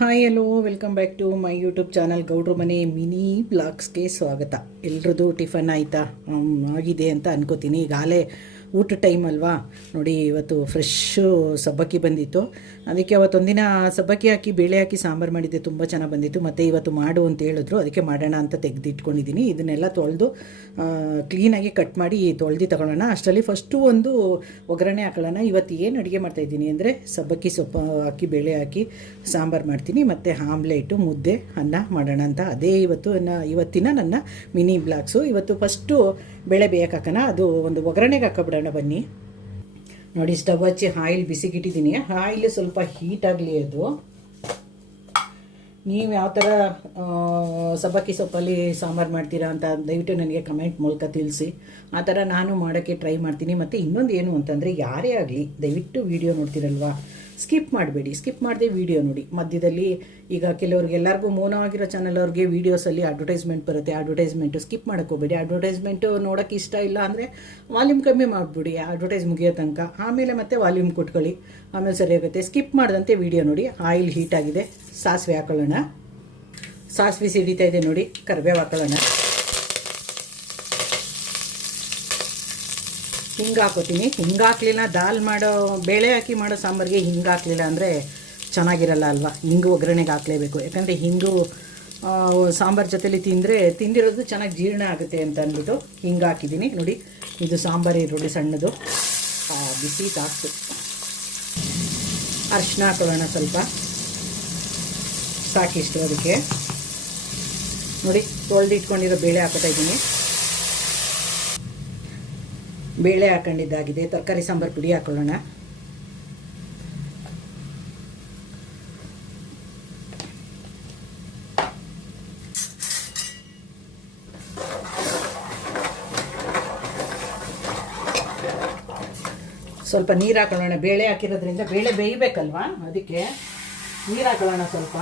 Hi hello welcome back to my YouTube channel Gowdra Mane mini ಬ್ಲಾಗ್ಸ್ಗೆ ಸ್ವಾಗತ. ಎಲ್ರದ್ದು tiffin ಆಯಿತಾ? ಆಗಿದೆ ಅಂತ ಅನ್ಕೋತೀನಿ. ಈಗಾಗಲೇ ಊಟ ಟೈಮ್ ಅಲ್ವಾ. ನೋಡಿ, ಇವತ್ತು ಫ್ರೆಶ್ಶು ಸಬ್ಬಕ್ಕಿ ಬಂದಿತ್ತು. ಅದಕ್ಕೆ ಅವತ್ತೊಂದಿನ ಸಬ್ಬಕ್ಕಿ ಹಾಕಿ ಬೇಳೆ ಹಾಕಿ ಸಾಂಬಾರು ಮಾಡಿದ್ದೆ, ತುಂಬ ಚೆನ್ನಾಗಿ ಬಂದಿತ್ತು. ಮತ್ತು ಇವತ್ತು ಮಾಡು ಅಂತ ಹೇಳಿದ್ರು, ಅದಕ್ಕೆ ಮಾಡೋಣ ಅಂತ ತೆಗೆದಿಟ್ಕೊಂಡಿದ್ದೀನಿ. ಇದನ್ನೆಲ್ಲ ತೊಳೆದು ಕ್ಲೀನಾಗಿ ಕಟ್ ಮಾಡಿ ತೊಳೆದು ತಗೊಳ್ಳೋಣ. ಅಷ್ಟರಲ್ಲಿ ಫಸ್ಟು ಒಂದು ಒಗ್ಗರಣೆ ಹಾಕೊಳ್ಳೋಣ. ಇವತ್ತು ಏನು ಅಡುಗೆ ಮಾಡ್ತಾಯಿದ್ದೀನಿ ಅಂದರೆ ಸಬ್ಬಕ್ಕಿ ಸೊಪ್ಪು ಹಾಕಿ ಬೇಳೆ ಹಾಕಿ ಸಾಂಬಾರು ಮಾಡ್ತೀನಿ, ಮತ್ತು ಆಮ್ಲೆಟು, ಮುದ್ದೆ, ಅನ್ನ ಮಾಡೋಣ ಅಂತ. ಅದೇ ಇವತ್ತಿನ ನನ್ನ ಮಿನಿ ಬ್ಲಾಗ್ಸು. ಇವತ್ತು ಫಸ್ಟು ಬೇಳೆ ಬೇಯಕ್ಕೆ ಹಾಕೋಣ, ಅದು ಒಂದು ಒಗ್ಗರಣೆಗೆ ಹಾಕೋಬಿಡೋಣ ಬನ್ನಿ. ನೋಡಿ, ಸ್ಟವ್ ಹಚ್ಚಿ ಆಯಿಲ್ ಬಿಸಿಗಿಟ್ಟಿದ್ದೀನಿ. ಆಯಿಲ್ ಸ್ವಲ್ಪ ಹೀಟ್ ಆಗಲಿ. ಅದು ನೀವು ಯಾವ ಥರ ಸಬ್ಬಕ್ಕಿ ಸೊಪ್ಪಲ್ಲಿ ಸಾಂಬಾರು ಮಾಡ್ತೀರಾ ಅಂತ ದಯವಿಟ್ಟು ನನಗೆ ಕಮೆಂಟ್ ಮೂಲಕ ತಿಳಿಸಿ. ಆ ಥರ ನಾನು ಮಾಡೋಕ್ಕೆ ಟ್ರೈ ಮಾಡ್ತೀನಿ. ಮತ್ತು ಇನ್ನೊಂದು ಏನು ಅಂತಂದರೆ, ಯಾರೇ ಆಗಲಿ ದಯವಿಟ್ಟು ವಿಡಿಯೋ ನೋಡ್ತೀರಲ್ವಾ, ಸ್ಕಿಪ್ ಮಾಡಬೇಡಿ. ಸ್ಕಿಪ್ ಮಾಡದೆ ವಿಡಿಯೋ ನೋಡಿ. ಮಧ್ಯದಲ್ಲಿ ಈಗ ಕೆಲವ್ರಿಗೆ ಎಲ್ಲರಿಗೂ ಮೋನೋ ಆಗಿರೋ ಚಾನಲ್ ಅವ್ರಿಗೆ ವೀಡಿಯೋಸಲ್ಲಿ ಅಡ್ವರ್ಟೈಸ್ಮೆಂಟ್ ಬರುತ್ತೆ. ಅಡ್ವರ್ಟೈಸ್ಮೆಂಟು ಸ್ಕಿಪ್ ಮಾಡೋಕ್ಕೆ ಹೋಗಬೇಡಿ. ಅಡ್ವರ್ಟೈಸ್ಮೆಂಟು ನೋಡೋಕ್ಕೆ ಇಷ್ಟ ಇಲ್ಲ ಅಂದರೆ ವಾಲ್ಯೂಮ್ ಕಮ್ಮಿ ಮಾಡಿಬಿಡಿ ಅಡ್ವರ್ಟೈಸ್ ಮುಗಿಯೋ ತನಕ. ಆಮೇಲೆ ಮತ್ತೆ ವಾಲ್ಯೂಮ್ ಕೊಟ್ಕೊಳ್ಳಿ, ಆಮೇಲೆ ಸರಿ ಆಗುತ್ತೆ. ಸ್ಕಿಪ್ ಮಾಡದಂತೆ ವಿಡಿಯೋ ನೋಡಿ. ಆಯಿಲ್ ಹೀಟ್ ಆಗಿದೆ, ಸಾಸಿವೆ ಹಾಕೊಳ್ಳೋಣ. ಸಾಸಿವೆ ಸಿಡಿತಾ ಇದೆ ನೋಡಿ. ಕರಿಬೇವು ಹಾಕೊಳ್ಳೋಣ. ಹಿಂಗೆ ಹಾಕೋತೀನಿ. ಹಿಂಗೆ ಹಾಕಲಿಲ್ಲ, ದಾಲ್ ಮಾಡೋ ಬೇಳೆ ಹಾಕಿ ಮಾಡೋ ಸಾಂಬಾರಿಗೆ ಹಿಂಗೆ ಹಾಕಲಿಲ್ಲ ಅಂದರೆ ಚೆನ್ನಾಗಿರಲ್ಲ ಅಲ್ವಾ. ಹಿಂಗು ಒಗ್ಗರಣೆಗೆ ಹಾಕಲೇಬೇಕು. ಯಾಕಂದರೆ ಹಿಂಗು ಸಾಂಬಾರು ಜೊತೆಲಿ ತಿಂದಿರೋದು ಚೆನ್ನಾಗಿ ಜೀರ್ಣ ಆಗುತ್ತೆ ಅಂತ ಅಂದ್ಬಿಟ್ಟು ಹಿಂಗೆ ಹಾಕಿದ್ದೀನಿ ನೋಡಿ. ಇದು ಸಾಂಬಾರು ಈರುಳ್ಳಿ ಸಣ್ಣದು, ಬಿಸಿ ಸಾಕು. ಅರಿಶಿನ ಹಾಕೊಳ್ಳೋಣ ಸ್ವಲ್ಪ, ಸಾಕಿಷ್ಟು ಅದಕ್ಕೆ. ನೋಡಿ, ತೊಳೆದಿಟ್ಕೊಂಡಿರೋ ಬೇಳೆ ಹಾಕೋತಾ ಇದ್ದೀನಿ. ಬೇಳೆ ಹಾಕೊಂಡಿದ್ದಾಗಿದೆ. ತರಕಾರಿ ಸಾಂಬಾರು ಪುಡಿ ಹಾಕೊಳ್ಳೋಣ. ಸ್ವಲ್ಪ ನೀರು ಹಾಕೊಳ್ಳೋಣ. ಬೇಳೆ ಹಾಕಿರೋದ್ರಿಂದ ಬೇಳೆ ಬೇಯಬೇಕಲ್ವಾ, ಅದಕ್ಕೆ ನೀರು ಹಾಕೊಳ್ಳೋಣ ಸ್ವಲ್ಪ.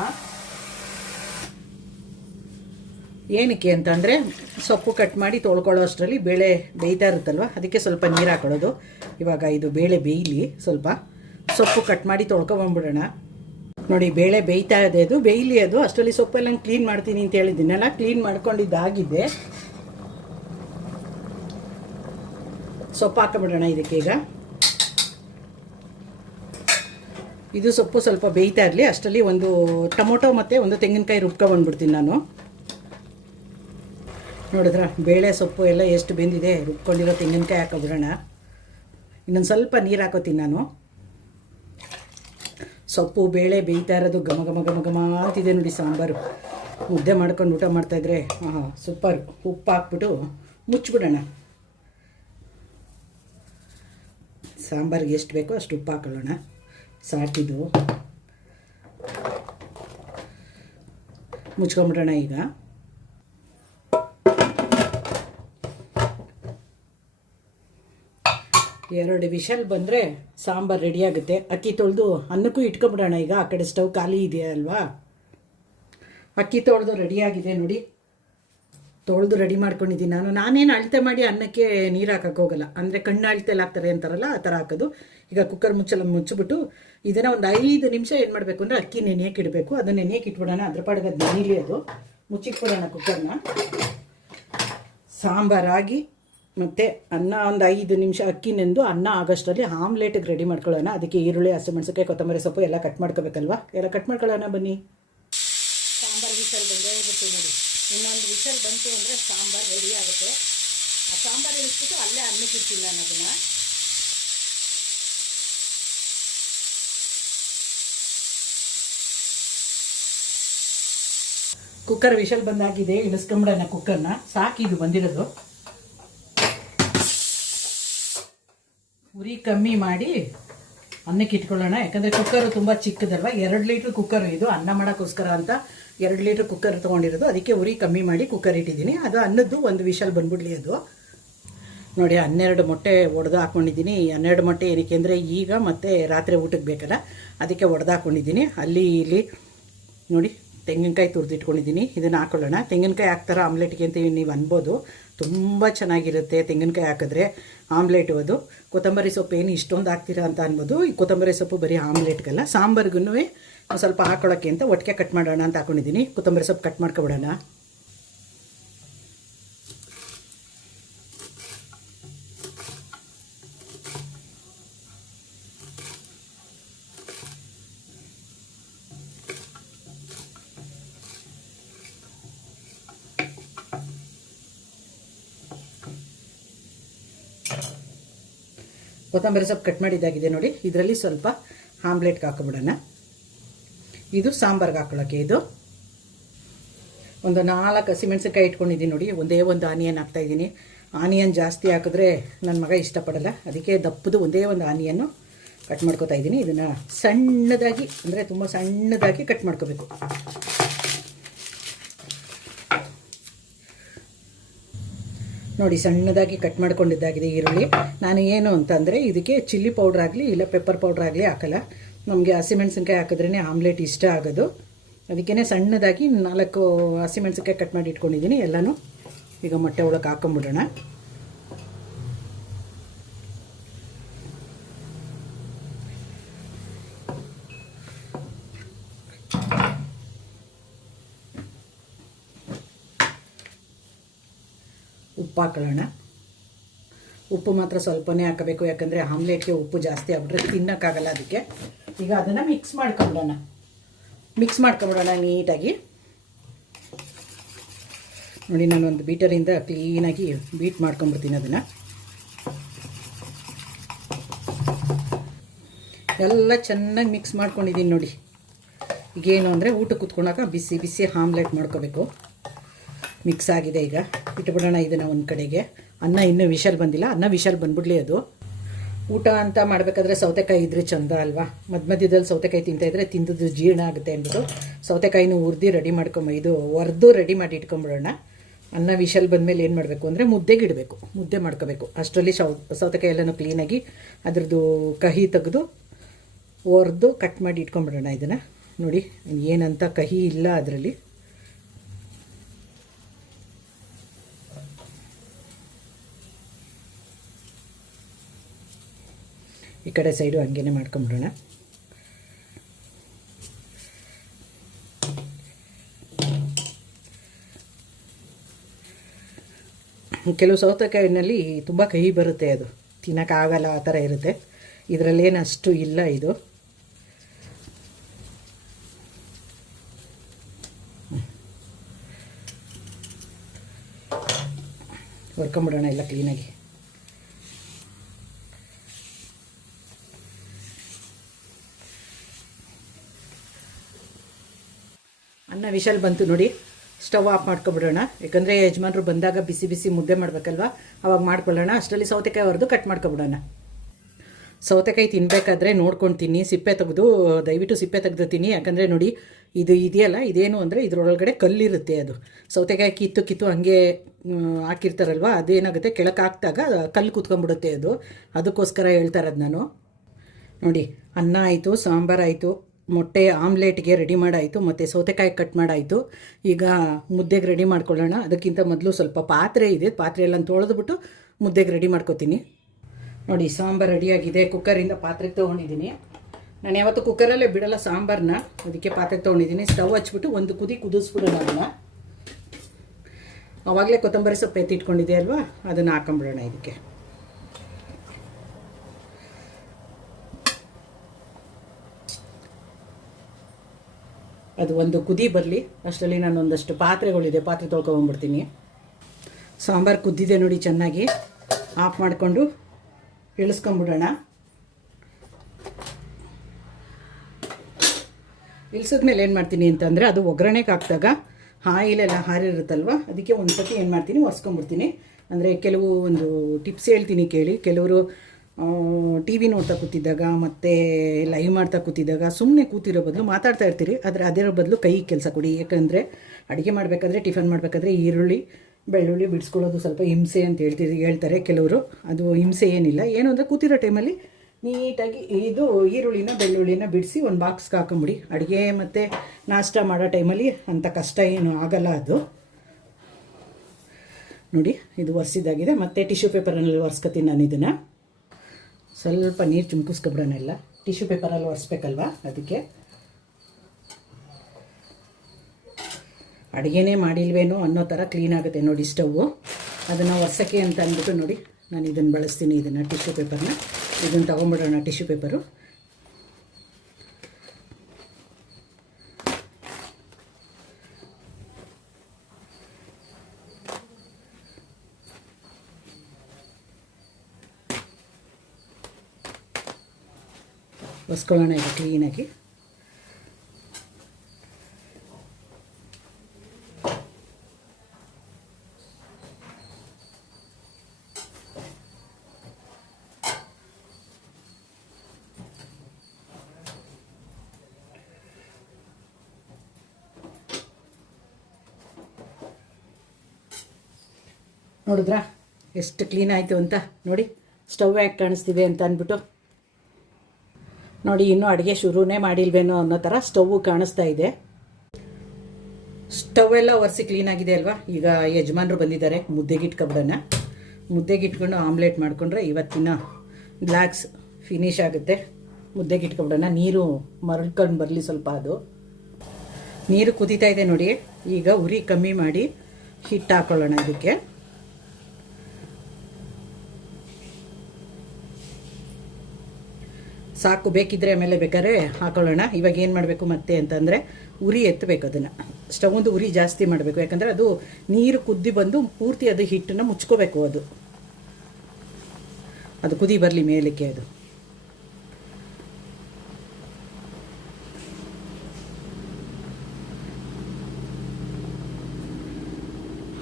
ಏನಕ್ಕೆ ಅಂತಂದರೆ ಸೊಪ್ಪು ಕಟ್ ಮಾಡಿ ತೊಳ್ಕೊಳ್ಳೋ ಅಷ್ಟರಲ್ಲಿ ಬೇಳೆ ಬೇಯ್ತಾ ಇರುತ್ತಲ್ವ, ಅದಕ್ಕೆ ಸ್ವಲ್ಪ ನೀರು ಹಾಕೊಳ್ಳೋದು. ಇವಾಗ ಇದು ಬೇಳೆ ಬೇಯಲಿ, ಸ್ವಲ್ಪ ಸೊಪ್ಪು ಕಟ್ ಮಾಡಿ ತೊಳ್ಕೊಬಂದ್ಬಿಡೋಣ. ನೋಡಿ, ಬೇಳೆ ಬೇಯ್ತಾ ಇದೆ, ಅದು ಬೇಯಲಿ. ಅದು ಅಷ್ಟರಲ್ಲಿ ಸೊಪ್ಪೆಲ್ಲ ಕ್ಲೀನ್ ಮಾಡ್ತೀನಿ ಅಂತ ಹೇಳಿದ್ದೀನಲ್ಲ, ಕ್ಲೀನ್ ಮಾಡ್ಕೊಂಡಿದ್ದಾಗಿದೆ. ಸೊಪ್ಪು ಹಾಕೊಂಬಿಡೋಣ ಇದಕ್ಕೆ. ಈಗ ಇದು ಸೊಪ್ಪು ಸ್ವಲ್ಪ ಬೇಯ್ತಾ ಇರಲಿ. ಅಷ್ಟರಲ್ಲಿ ಒಂದು ಟೊಮೊಟೊ ಮತ್ತು ಒಂದು ತೆಂಗಿನಕಾಯಿ ರುಬ್ಕೊಂಡ್ಬಂದ್ಬಿಡ್ತೀನಿ ನಾನು. ನೋಡಿದ್ರ ಬೇಳೆ ಸೊಪ್ಪು ಎಲ್ಲ ಎಷ್ಟು ಬೆಂದಿದೆ. ರುಬ್ಕೊಂಡಿರೋ ತೆಂಗಿನಕಾಯಿ ಹಾಕೋಬಿಡೋಣ. ಇನ್ನೊಂದು ಸ್ವಲ್ಪ ನೀರು ಹಾಕೋತೀನಿ ನಾನು. ಸೊಪ್ಪು ಬೇಳೆ ಬೇಯ್ತಾ ಇರೋದು ಘಮ ಘಮ ಘಮ ಘಮ ಅಂತಿದೆ ನೋಡಿ. ಸಾಂಬಾರು ಮುದ್ದೆ ಮಾಡ್ಕೊಂಡು ಊಟ ಮಾಡ್ತಾಯಿದ್ರೆ ಸೂಪರ್. ಉಪ್ಪು ಹಾಕ್ಬಿಟ್ಟು ಮುಚ್ಚಿಬಿಡೋಣ. ಸಾಂಬಾರಿಗೆ ಎಷ್ಟು ಬೇಕೋ ಅಷ್ಟು ಉಪ್ಪು ಹಾಕೊಳ್ಳೋಣ. ಸಾಕಿದು ಮುಚ್ಕೊಂಬಿಡೋಣ. ಈಗ ಎರಡು ವಿಷಲ್ ಬಂದರೆ ಸಾಂಬಾರು ರೆಡಿ ಆಗುತ್ತೆ. ಅಕ್ಕಿ ತೊಳೆದು ಅನ್ನಕ್ಕೂ ಇಟ್ಕೊಬಿಡೋಣ. ಈಗ ಆ ಕಡೆ ಸ್ಟವ್ ಖಾಲಿ ಇದೆಯಾ ಅಲ್ವಾ. ಅಕ್ಕಿ ತೊಳೆದು ರೆಡಿಯಾಗಿದೆ ನೋಡಿ. ತೊಳೆದು ರೆಡಿ ಮಾಡ್ಕೊಂಡಿದ್ದೀನಿ ನಾನು. ನಾನೇನು ಅಳತೆ ಮಾಡಿ ಅನ್ನಕ್ಕೆ ನೀರು ಹಾಕೋಕ್ಕೆ ಹೋಗಲ್ಲ. ಅಂದರೆ ಕಣ್ಣು ಅಳತೆಲ್ಲ ಹಾಕ್ತಾರೆ ಅಂತಾರಲ್ಲ, ಆ ಥರ ಹಾಕೋದು. ಈಗ ಕುಕ್ಕರ್ ಮುಚ್ಚಿಬಿಟ್ಟು ಇದನ್ನು ಒಂದು 5 ನಿಮಿಷ ಏನು ಮಾಡಬೇಕು ಅಂದರೆ ಅಕ್ಕಿ ನೆನೆಯಕ್ಕೆ ಇಡಬೇಕು. ಅದನ್ನು ನೆನೆಯಕ್ಕೆ ಇಟ್ಬಿಡೋಣ. ಅದ್ರ ಪಾಡಿಗೆ ಅದು ನೆನೀಲಿ. ಅದು ಮುಚ್ಚಿಟ್ಬಿಡೋಣ ಕುಕ್ಕರ್ನ. ಸಾಂಬಾರಾಗಿ ಮತ್ತು ಅನ್ನ ಒಂದು 5 ನಿಮಿಷ ಅಕ್ಕಿ ನೆಂದು ಅನ್ನ ಆಗೋಷ್ಟರಲ್ಲಿ ಆಮ್ಲೆಟಿಗೆ ರೆಡಿ ಮಾಡ್ಕೊಳ್ಳೋಣ. ಅದಕ್ಕೆ ಈರುಳ್ಳಿ, ಹಸಿಮೆಣಸಿನಕಾಯಿ, ಕೊತ್ತಂಬರಿ ಸೊಪ್ಪು ಎಲ್ಲ ಕಟ್ ಮಾಡ್ಕೋಬೇಕಲ್ವ. ಎಲ್ಲ ಕಟ್ ಮಾಡ್ಕೊಳ್ಳೋಣ ಬನ್ನಿ. ಸಾಂಬಾರು ವಿಷಲ್ ಬಂದೇ ಇರುತ್ತೆ ನೋಡಿ. ಇನ್ನೊಂದು ವಿಷಲ್ ಬಂತು ಅಂದರೆ ಸಾಂಬಾರು ರೆಡಿ ಆಗುತ್ತೆ. ಆ ಸಾಂಬಾರು ಇಳಿಸ್ಬಿಟ್ಟು ಅಲ್ಲೇ ಅನ್ನಕ್ಕೆ ಇಡ್ತೀನಿ ನಾನು ಅದನ್ನು. ಕುಕ್ಕರ್ ವಿಷಲ್ ಬಂದಾಗಿದೆ. ಇಳಿಸ್ಕೊಂಬಿಡೋಣ ಕುಕ್ಕರ್ನ. ಸಾಕಿದು ಬಂದಿರೋದು. ಉರಿ ಕಮ್ಮಿ ಮಾಡಿ ಅನ್ನಕ್ಕೆ ಇಟ್ಕೊಳ್ಳೋಣ. ಯಾಕಂದರೆ ಕುಕ್ಕರು ತುಂಬ ಚಿಕ್ಕದಲ್ವ. 2 ಲೀಟ್ರ್ ಕುಕ್ಕರು ಇದು. ಅನ್ನ ಮಾಡೋಕ್ಕೋಸ್ಕರ ಅಂತ 2 ಲೀಟ್ರ್ ಕುಕ್ಕರ್ ತೊಗೊಂಡಿರೋದು. ಅದಕ್ಕೆ ಉರಿ ಕಮ್ಮಿ ಮಾಡಿ ಕುಕ್ಕರ್ ಇಟ್ಟಿದ್ದೀನಿ. ಅದು ಅನ್ನದ್ದು ಒಂದು ವಿಷಲ್ ಬಂದ್ಬಿಡ್ಲಿ. ಅದು ನೋಡಿ, 12 ಮೊಟ್ಟೆ ಒಡೆದು ಹಾಕ್ಕೊಂಡಿದ್ದೀನಿ. 12 ಮೊಟ್ಟೆ ಏನಕ್ಕೆ ಅಂದರೆ ಈಗ ಮತ್ತೆ ರಾತ್ರಿ ಊಟಕ್ಕೆ ಬೇಕಲ್ಲ, ಅದಕ್ಕೆ ಒಡೆದು ಹಾಕ್ಕೊಂಡಿದ್ದೀನಿ. ಅಲ್ಲಿ ಇಲ್ಲಿ ನೋಡಿ, ತೆಂಗಿನಕಾಯಿ ತುರಿದಿಟ್ಕೊಂಡಿದ್ದೀನಿ. ಇದನ್ನು ಹಾಕೊಳ್ಳೋಣ. ತೆಂಗಿನಕಾಯಿ ಹಾಕ್ತಾರ ಆಮ್ಲೆಟ್ಗೆ ಅಂತ ನೀವು ಅನ್ಬೋದು. ತುಂಬ ಚೆನ್ನಾಗಿರುತ್ತೆ ತೆಂಗಿನಕಾಯಿ ಹಾಕಿದ್ರೆ ಆಮ್ಲೆಟು. ಅದು ಕೊತ್ತಂಬರಿ ಸೊಪ್ಪು ಏನು ಇಷ್ಟೊಂದು ಹಾಕ್ತೀರಾ ಅಂತ ಅನ್ಬೋದು. ಈ ಕೊತ್ತಂಬರಿ ಸೊಪ್ಪು ಬರೀ ಆಮ್ಲೆಟ್ಗಲ್ಲ, ಸಾಂಬಾರ್ಗೂ ಸ್ವಲ್ಪ ಹಾಕೊಳ್ಳೋಕ್ಕೆ ಅಂತ ಒಟ್ಟಿಗೆ ಕಟ್ ಮಾಡೋಣ ಅಂತ ಹಾಕೊಂಡಿದ್ದೀನಿ. ಕೊತ್ತಂಬರಿ ಸೊಪ್ಪು ಕಟ್ ಮಾಡ್ಕೊಬಿಡೋಣ. ಕೊತ್ತಂಬರಿ ಸೊಪ್ಪು ಕಟ್ ಮಾಡಿದ್ದಾಗಿದೆ ನೋಡಿ. ಇದರಲ್ಲಿ ಸ್ವಲ್ಪ ಆಮ್ಲೆಟ್ಗೆ ಹಾಕೊಬಿಡೋಣ. ಇದು ಸಾಂಬಾರ್ಗೆ ಹಾಕೊಳ್ಳೋಕ್ಕೆ. ಇದು ಒಂದು 4 ಹಸಿಮೆಣಸಿನ್ಕಾಯಿ ಇಟ್ಕೊಂಡಿದ್ದೀನಿ ನೋಡಿ. ಒಂದೇ ಒಂದು ಆನಿಯನ್ ಹಾಕ್ತಾಯಿದ್ದೀನಿ. ಆನಿಯನ್ ಜಾಸ್ತಿ ಹಾಕಿದ್ರೆ ನನ್ನ ಮಗ ಇಷ್ಟಪಡಲ್ಲ, ಅದಕ್ಕೆ ದಪ್ಪದು ಒಂದೇ ಒಂದು ಆನಿಯನ್ನು ಕಟ್ ಮಾಡ್ಕೊತಾ ಇದ್ದೀನಿ. ಇದನ್ನು ಸಣ್ಣದಾಗಿ, ಅಂದರೆ ತುಂಬ ಸಣ್ಣದಾಗಿ ಕಟ್ ಮಾಡ್ಕೋಬೇಕು. ನೋಡಿ ಸಣ್ಣದಾಗಿ ಕಟ್ ಮಾಡ್ಕೊಂಡಿದ್ದಾಗಿದೆ ಈರುಳ್ಳಿ. ನಾನು ಏನು ಅಂತಂದರೆ ಇದಕ್ಕೆ ಚಿಲ್ಲಿ ಪೌಡ್ರ್ ಆಗಲಿ ಇಲ್ಲ ಪೆಪ್ಪರ್ ಪೌಡ್ರ್ ಆಗಲಿ ಹಾಕಲ್ಲ. ನಮಗೆ ಹಸಿಮೆಣಸಿನ್ಕಾಯಿ ಹಾಕಿದ್ರೇ ಆಮ್ಲೆಟ್ ಇಷ್ಟ ಆಗೋದು. ಅದಕ್ಕೇ ಸಣ್ಣದಾಗಿ 4 ಹಸಿಮೆಣಸಿನ್ಕಾಯಿ ಕಟ್ ಮಾಡಿ ಇಟ್ಕೊಂಡಿದ್ದೀನಿ. ಎಲ್ಲನೂ ಈಗ ಮೊಟ್ಟೆ ಒಳಗೆ ಹಾಕೊಂಬಿಡೋಣ. ಉಪ್ಪು ಹಾಕೊಳ್ಳೋಣ. ಉಪ್ಪು ಮಾತ್ರ ಸ್ವಲ್ಪನೇ ಹಾಕಬೇಕು, ಯಾಕಂದರೆ ಆಮ್ಲೆಟ್ಗೆ ಉಪ್ಪು ಜಾಸ್ತಿ ಆಗ್ಬಿಟ್ರೆ ತಿನ್ನೋಕ್ಕಾಗಲ್ಲ. ಅದಕ್ಕೆ ಈಗ ಅದನ್ನು ಮಿಕ್ಸ್ ಮಾಡ್ಕೊಂಬಿಡೋಣ ನೀಟಾಗಿ. ನೋಡಿ ನಾನೊಂದು ಬೀಟರಿಂದ ಕ್ಲೀನಾಗಿ ಬೀಟ್ ಮಾಡ್ಕೊಂಬಿಡ್ತೀನಿ. ಅದನ್ನು ಎಲ್ಲ ಚೆನ್ನಾಗಿ ಮಿಕ್ಸ್ ಮಾಡ್ಕೊಂಡಿದ್ದೀನಿ ನೋಡಿ. ಈಗೇನು ಅಂದರೆ ಊಟಕ್ಕೆ ಕೂತ್ಕೊಂಡಾಗ ಬಿಸಿ ಬಿಸಿ ಆಮ್ಲೆಟ್ ಮಾಡ್ಕೋಬೇಕು. ಮಿಕ್ಸ್ ಆಗಿದೆ. ಈಗ ಇಟ್ಬಿಡೋಣ ಇದನ್ನು ಒಂದು ಕಡೆಗೆ. ಅನ್ನ ಇನ್ನೂ ವಿಷಲ್ ಬಂದಿಲ್ಲ. ಅನ್ನ ವಿಷಲ್ ಬಂದ್ಬಿಡ್ಲಿ. ಅದು ಊಟ ಅಂತ ಮಾಡಬೇಕಾದ್ರೆ ಸೌತೆಕಾಯಿ ಇದ್ರೆ ಚಂದ ಅಲ್ವಾ. ಮಧ್ಯದಲ್ಲಿ ಸೌತೆಕಾಯಿ ತಿಂತಾಯಿದ್ರೆ ತಿಂದದ್ದು ಜೀರ್ಣ ಆಗುತ್ತೆ ಅಂದ್ಬಿಟ್ಟು ಸೌತೆಕಾಯಿನೂ ಹುರಿದು ರೆಡಿ ಒರೆದು ರೆಡಿ ಮಾಡಿ ಇಟ್ಕೊಂಬಿಡೋಣ. ಅನ್ನ ವಿಷಲ್ ಬಂದಮೇಲೆ ಏನು ಮಾಡಬೇಕು ಅಂದರೆ ಮುದ್ದೆ ಮಾಡ್ಕೋಬೇಕು. ಅಷ್ಟರಲ್ಲಿ ಸೌತೆಕಾಯಿ ಎಲ್ಲನೂ ಕ್ಲೀನಾಗಿ ಅದ್ರದ್ದು ಕಹಿ ತೆಗೆದು ಒರೆದು ಕಟ್ ಮಾಡಿ ಇಟ್ಕೊಂಬಿಡೋಣ. ಇದನ್ನು ನೋಡಿ ಏನಂತ ಕಹಿ ಇಲ್ಲ ಅದರಲ್ಲಿ. ಈ ಕಡೆ ಸೈಡು ಹಂಗೇ ಮಾಡ್ಕೊಂಬಿಡೋಣ. ಕೆಲವು ಸೌತೆಕಾಯಿನಲ್ಲಿ ತುಂಬ ಕಹಿ ಬರುತ್ತೆ, ಅದು ತಿನ್ನೋಕ್ಕಾಗಲ್ಲ, ಆ ಥರ ಇರುತ್ತೆ. ಇದರಲ್ಲೇನು ಅಷ್ಟು ಇಲ್ಲ. ಇದು ಹುರ್ಕೊಂಬಿಡೋಣ ಎಲ್ಲ ಕ್ಲೀನಾಗಿ. ಅನ್ನ ವಿಷಲ್ ಬಂತು ನೋಡಿ. ಸ್ಟವ್ ಆಫ್ ಮಾಡ್ಕೊಬಿಡೋಣ. ಯಾಕಂದರೆ ಯಜಮಾನ್ರು ಬಂದಾಗ ಬಿಸಿ ಬಿಸಿ ಮುದ್ದೆ ಮಾಡಬೇಕಲ್ವ, ಅವಾಗ ಮಾಡ್ಕೊಳ್ಳೋಣ. ಅಷ್ಟರಲ್ಲಿ ಸೌತೆಕಾಯಿ ಹೊರದು ಕಟ್ ಮಾಡ್ಕೊಬಿಡೋಣ. ಸೌತೆಕಾಯಿ ತಿನ್ನಬೇಕಾದ್ರೆ ನೋಡ್ಕೊಂಡು ತಿನ್ನಿ, ದಯವಿಟ್ಟು ಸಿಪ್ಪೆ ತೆಗೆದು ತಿನ್ನಿ. ಯಾಕಂದರೆ ನೋಡಿ ಇದು ಇದೆಯಲ್ಲ, ಇದೇನು ಅಂದರೆ ಇದರೊಳಗಡೆ ಕಲ್ಲಿರುತ್ತೆ. ಅದು ಸೌತೆಕಾಯಿ ಕಿತ್ತು ಹಂಗೆ ಹಾಕಿರ್ತಾರಲ್ವ, ಅದೇನಾಗುತ್ತೆ ಕೆಳಕ್ಕೆ ಹಾಕಿದಾಗ ಕಲ್ಲು ಕೂತ್ಕೊಂಡ್ಬಿಡುತ್ತೆ. ಅದಕ್ಕೋಸ್ಕರ ಹೇಳ್ತಾ ಇರೋದು ನಾನು. ನೋಡಿ ಅನ್ನ ಆಯಿತು, ಸಾಂಬಾರಾಯಿತು, ಮೊಟ್ಟೆ ಆಮ್ಲೆಟ್ಗೆ ರೆಡಿ ಮಾಡಾಯಿತು, ಮತ್ತು ಸೌತೆಕಾಯಿ ಕಟ್ ಮಾಡಾಯಿತು. ಈಗ ಮುದ್ದೆಗೆ ರೆಡಿ ಮಾಡ್ಕೊಳ್ಳೋಣ. ಅದಕ್ಕಿಂತ ಮೊದಲು ಸ್ವಲ್ಪ ಪಾತ್ರೆ ಇದೆ, ಪಾತ್ರೆ ಎಲ್ಲ ತೊಳೆದ್ಬಿಟ್ಟು ಮುದ್ದೆಗೆ ರೆಡಿ ಮಾಡ್ಕೊತೀನಿ. ನೋಡಿ ಸಾಂಬಾರು ರೆಡಿಯಾಗಿದೆ. ಕುಕ್ಕರಿಂದ ಪಾತ್ರೆಗೆ ತೊಗೊಂಡಿದ್ದೀನಿ. ನಾನು ಯಾವತ್ತೂ ಕುಕ್ಕರಲ್ಲೇ ಬಿಡಲ್ಲ ಸಾಂಬಾರನ್ನ, ಅದಕ್ಕೆ ಪಾತ್ರೆಗೆ ತೊಗೊಂಡಿದ್ದೀನಿ. ಸ್ಟವ್ ಹಚ್ಬಿಟ್ಟು ಒಂದು ಕುದಿಸ್ಬಿಡೋಣ ಅದನ್ನು. ಆವಾಗಲೇ ಕೊತ್ತಂಬರಿ ಸೊಪ್ಪು ಎತ್ತಿಟ್ಕೊಂಡಿದೆ ಅಲ್ವಾ, ಅದನ್ನು ಹಾಕೊಂಬಿಡೋಣ ಇದಕ್ಕೆ. ಅದು ಒಂದು ಕುದಿ ಬರಲಿ. ಅಷ್ಟರಲ್ಲಿ ನಾನು ಒಂದಷ್ಟು ಪಾತ್ರೆ ತೊಳ್ಕೊಂಡ್ಬಿಡ್ತೀನಿ. ಸಾಂಬಾರು ಕುದ್ದಿದೆ ನೋಡಿ ಚೆನ್ನಾಗಿ. ಆಫ್ ಮಾಡಿಕೊಂಡು ಇಳಿಸ್ಕೊಂಬಿಡೋಣ. ಇಳಿಸಿದ್ಮೇಲೆ ಏನು ಮಾಡ್ತೀನಿ ಅಂತಂದರೆ, ಅದು ಒಗ್ಗರಣೆಗೆ ಹಾಕಿದಾಗ ಆಯಿಲೆಲ್ಲ ಹಾರಿರುತ್ತಲ್ವ, ಅದಕ್ಕೆ ಒಂದು ಸತಿ ಏನು ಮಾಡ್ತೀನಿ ಒರೆಸ್ಕೊಂಬಿಡ್ತೀನಿ. ಅಂದರೆ ಕೆಲವು ಒಂದು ಟಿಪ್ಸ್ ಹೇಳ್ತೀನಿ ಕೇಳಿ. ಕೆಲವರು ಟಿ ವಿ ನೋಡ್ತಾ ಕೂತಿದ್ದಾಗ ಮತ್ತು ಲೈವ್ ಮಾಡ್ತಾ ಕೂತಿದ್ದಾಗ ಸುಮ್ಮನೆ ಕೂತಿರೋ ಬದಲು ಮಾತಾಡ್ತಾ ಇರ್ತೀರಿ. ಆದರೆ ಅದರ ಬದಲು ಕೈ ಕೆಲಸ ಕೊಡಿ. ಯಾಕಂದರೆ ಅಡುಗೆ ಮಾಡಬೇಕಾದ್ರೆ, ಟಿಫನ್ ಮಾಡಬೇಕಾದ್ರೆ ಈರುಳ್ಳಿ ಬೆಳ್ಳುಳ್ಳಿ ಬಿಡಿಸ್ಕೊಳ್ಳೋದು ಸ್ವಲ್ಪ ಹಿಂಸೆ ಅಂತ ಹೇಳ್ತಾರೆ ಕೆಲವರು. ಅದು ಹಿಂಸೆ ಏನಿಲ್ಲ. ಏನು ಅಂದರೆ ಕೂತಿರೋ ಟೈಮಲ್ಲಿ ನೀಟಾಗಿ ಈರುಳ್ಳಿನ ಬೆಳ್ಳುಳ್ಳಿನ ಬಿಡಿಸಿ ಒಂದು ಬಾಕ್ಸ್ಗೆ ಹಾಕೊಂಬಿಡಿ. ಅಡುಗೆ ಮತ್ತು ನಾಷ್ಟ ಮಾಡೋ ಟೈಮಲ್ಲಿ ಅಂಥ ಕಷ್ಟ ಏನು ಆಗಲ್ಲ. ಅದು ನೋಡಿ ಇದು ಒರೆಸಿದ್ದಾಗಿದೆ. ಮತ್ತು ಟಿಶ್ಯೂ ಪೇಪರಲ್ಲಿ ಒರೆಸ್ಕೊತೀನಿ ನಾನು. ಇದನ್ನು ಸ್ವಲ್ಪ ನೀರು ಚುಮ್ಕಿಸ್ಕೊಬಿಡೋಣ. ಎಲ್ಲ ಟಿಶ್ಯೂ ಪೇಪರಲ್ಲಿ ಒರೆಸ್ಬೇಕಲ್ವ, ಅದಕ್ಕೆ ಅಡುಗೆನೇ ಮಾಡಿಲ್ವೇನೋ ಅನ್ನೋ ಥರ ಕ್ಲೀನ್ ಆಗುತ್ತೆ ನೋಡಿ ಸ್ಟವ್ವು. ಅದನ್ನು ಒರ್ಸೋಕ್ಕೆ ಅಂತ ಅಂದ್ಬಿಟ್ಟು ನೋಡಿ ನಾನು ಇದನ್ನು ಬಳಸ್ತೀನಿ, ಇದನ್ನು ಟಿಶ್ಯೂ ಪೇಪರ್ನ. ಇದನ್ನು ತೊಗೊಂಬಿಡೋಣ ಟಿಶ್ಯೂ ಪೇಪರು. ಒರೆಸ್ಕೊಳ್ಳೋಣ ಈಗ ಕ್ಲೀನಾಗಿ. ನೋಡಿದ್ರಾ ಎಷ್ಟು ಕ್ಲೀನ್ ಆಯಿತು ಅಂತ ನೋಡಿ. ಸ್ಟವ್ ಯಾಕೆ ಕಾಣಿಸ್ತಿದೆ ಅಂತ ಅಂದ್ಬಿಟ್ಟು ನೋಡಿ, ಇನ್ನೂ ಅಡುಗೆ ಶುರುನೇ ಮಾಡಿಲ್ವೇನೋ ಅನ್ನೋ ಥರ ಸ್ಟವ್ವು ಕಾಣಿಸ್ತಾ ಇದೆ. ಸ್ಟವ್ ಎಲ್ಲ ಒರೆಸಿ ಕ್ಲೀನಾಗಿದೆ ಅಲ್ವಾ. ಈಗ ಯಜಮಾನರು ಬಂದಿದ್ದಾರೆ, ಮುದ್ದೆಗಿಟ್ಕೊಬಿಡೋಣ. ಮುದ್ದೆಗಿಟ್ಕೊಂಡು ಆಮ್ಲೆಟ್ ಮಾಡಿಕೊಂಡ್ರೆ ಇವತ್ತಿನ ಬ್ಲ್ಯಾಕ್ಸ್ ಫಿನಿಶ್ ಆಗುತ್ತೆ. ಮುದ್ದೆಗಿಟ್ಕೊಬಿಡೋಣ. ನೀರು ಮರಳ್ಕೊಂಡು ಬರಲಿ ಸ್ವಲ್ಪ. ಅದು ನೀರು ಕುದೀತಾ ಇದೆ ನೋಡಿ. ಈಗ ಉರಿ ಕಮ್ಮಿ ಮಾಡಿ ಹಿಟ್ಟು ಹಾಕೊಳ್ಳೋಣ ಇದಕ್ಕೆ. ಸಾಕು, ಬೇಕಿದ್ದರೆ ಆಮೇಲೆ ಬೇಕಾದ್ರೆ ಹಾಕೊಳ್ಳೋಣ. ಇವಾಗ ಏನು ಮಾಡಬೇಕು ಮತ್ತೆ ಅಂತಂದರೆ ಉರಿ ಎತ್ತಬೇಕು. ಅದನ್ನು ಸ್ಟವ್ದು ಉರಿ ಜಾಸ್ತಿ ಮಾಡಬೇಕು, ಯಾಕಂದರೆ ಅದು ನೀರು ಕುದ್ದಿ ಬಂದು ಪೂರ್ತಿ ಅದು ಹಿಟ್ಟನ್ನು ಮುಚ್ಕೋಬೇಕು. ಅದು ಕುದಿ ಬರಲಿ ಮೇಲಕ್ಕೆ. ಅದು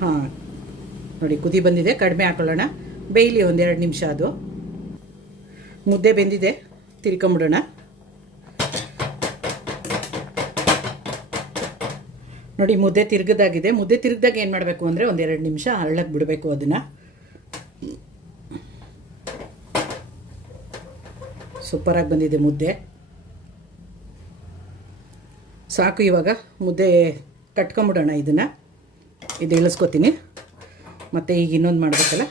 ಹಾಂ ನೋಡಿ, ಕುದಿ ಬಂದಿದೆ. ಕಡಿಮೆ ಹಾಕೊಳ್ಳೋಣ, ಬೇಯಲಿ 1-2 ನಿಮಿಷ. ಅದು ಮುದ್ದೆ ಬೆಂದಿದೆ, ತಿರ್ಕೊಂಬಿಡೋಣ. ನೋಡಿ ಮುದ್ದೆ ತಿರ್ಗದಾಗಿದೆ. ಮುದ್ದೆ ತಿರ್ಗದಾಗ ಏನು ಮಾಡಬೇಕು ಅಂದರೆ 1-2 ನಿಮಿಷ ಹರಳಕ್ಕೆ ಬಿಡಬೇಕು ಅದನ್ನು. ಸೂಪರಾಗಿ ಬಂದಿದೆ ಮುದ್ದೆ. ಸಾಕು, ಇವಾಗ ಮುದ್ದೆ ಕಟ್ಕೊಂಬಿಡೋಣ. ಇದನ್ನು ಇಳಿಸ್ಕೊತೀನಿ. ಮತ್ತು ಈಗ ಇನ್ನೊಂದು ಮಾಡಬೇಕಲ್ಲ,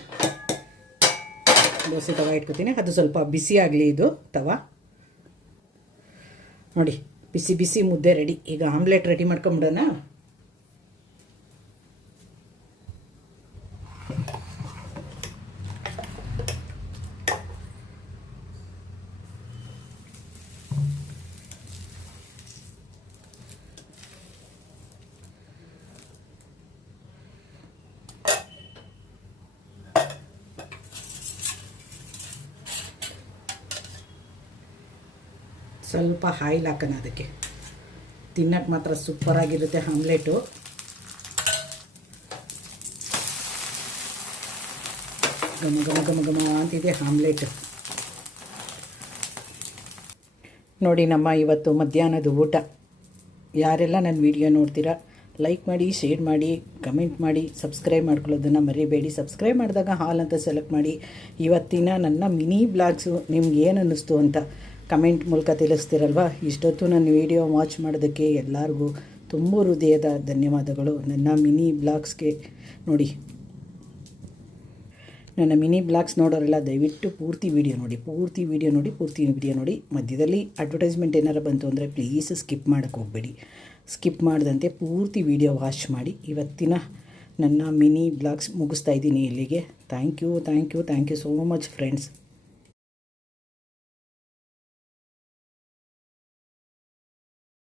ದೋಸೆ ತವ ಇಟ್ಕೊತೀನಿ. ಅದು ಸ್ವಲ್ಪ ಬಿಸಿ ಆಗಲಿ ಇದು ತವ. ನೋಡಿ ಬಿಸಿ ಬಿಸಿ ಮುದ್ದೆ ರೆಡಿ. ಈಗ ಆಮ್ಲೆಟ್ ರೆಡಿ ಮಾಡ್ಕೊಂಬಿಡೋಣ. ಸ್ವಲ್ಪ ಆಯಿಲ್ ಹಾಕೋಣ ಅದಕ್ಕೆ. ತಿನ್ನಕ್ಕೆ ಮಾತ್ರ ಸೂಪರಾಗಿರುತ್ತೆ ಆಮ್ಲೆಟು. ಘಮ ಘಮ ಘಮ ಘಮ ಅಂತಿದೆ ಆಮ್ಲೆಟ್. ನೋಡಿ ನಮ್ಮ ಇವತ್ತು ಮಧ್ಯಾಹ್ನದ ಊಟ. ಯಾರೆಲ್ಲ ನನ್ನ ವಿಡಿಯೋ ನೋಡ್ತೀರಾ ಲೈಕ್ ಮಾಡಿ, ಶೇರ್ ಮಾಡಿ, ಕಮೆಂಟ್ ಮಾಡಿ, ಸಬ್ಸ್ಕ್ರೈಬ್ ಮಾಡ್ಕೊಳ್ಳೋದನ್ನು ಮರಿಬೇಡಿ. ಸಬ್ಸ್ಕ್ರೈಬ್ ಮಾಡಿದಾಗ ಹಾಲ್ ಅಂತ ಸೆಲೆಕ್ಟ್ ಮಾಡಿ. ಇವತ್ತಿನ ನನ್ನ ಮಿನಿ ಬ್ಲಾಗ್ಸು ನಿಮ್ಗೆ ಏನು ಅನ್ನಿಸ್ತು ಅಂತ ಕಮೆಂಟ್ ಮೂಲಕ ತಿಳಿಸ್ತಿರಲ್ವ. ಇಷ್ಟೊತ್ತು ನನ್ನ ವಿಡಿಯೋ ವಾಚ್ ಮಾಡೋದಕ್ಕೆ ಎಲ್ಲರಿಗೂ ತುಂಬ ಹೃದಯದ ಧನ್ಯವಾದಗಳು. ನನ್ನ ಮಿನಿ ಬ್ಲಾಗ್ಸ್ಗೆ ನೋಡಿ, ನನ್ನ ಮಿನಿ ಬ್ಲಾಗ್ಸ್ ನೋಡೋರೆಲ್ಲ ದಯವಿಟ್ಟು ಪೂರ್ತಿ ವಿಡಿಯೋ ನೋಡಿ. ಮಧ್ಯದಲ್ಲಿ ಅಡ್ವರ್ಟೈಸ್ಮೆಂಟ್ ಏನಾರು ಬಂತು ಅಂದರೆ ಪ್ಲೀಸ್ ಸ್ಕಿಪ್ ಮಾಡೋಕ್ಕೆ ಹೋಗಬೇಡಿ. ಸ್ಕಿಪ್ ಮಾಡದಂತೆ ಪೂರ್ತಿ ವಿಡಿಯೋ ವಾಚ್ ಮಾಡಿ. ಇವತ್ತಿನ ನನ್ನ ಮಿನಿ ಬ್ಲಾಗ್ಸ್ ಮುಗಿಸ್ತಾ ಇದ್ದೀನಿ ಇಲ್ಲಿಗೆ. Thank you so much friends.